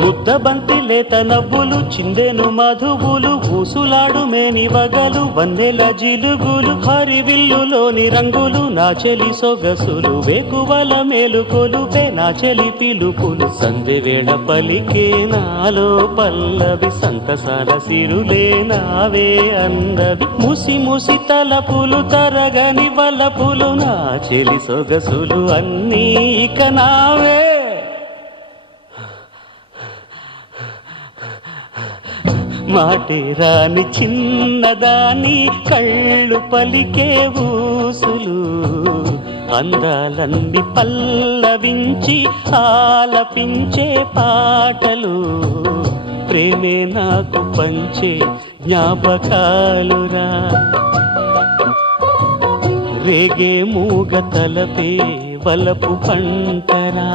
ముద్దబంతి లేత నవ్వులు చిందెను మధువులు ఊసులాడు మేని వగలు వన్నెల జిలుగులు హరివిల్లులోని రంగులు నా చెలి సొగసులు వేకువల మేలుకొలు నా చెలి పిలుపులు సందెవేళ పలికే నాలో పల్లవి సంతసాల సిరులే నావే అందవి ముసి ముసి తలపులు తరగని వలపులు నా చెలి సొగసులు అన్నీ ఇక నావే మాటే రాని చిన్నదాని కళ్ళు పలికే ఊసులు అందాలన్నీ పల్లవించి ఆలపించే పాటలు ప్రేమే నాకు పంచే జ్ఞాపకాలురా రేగే మూగ తలపే వలపు పంటరా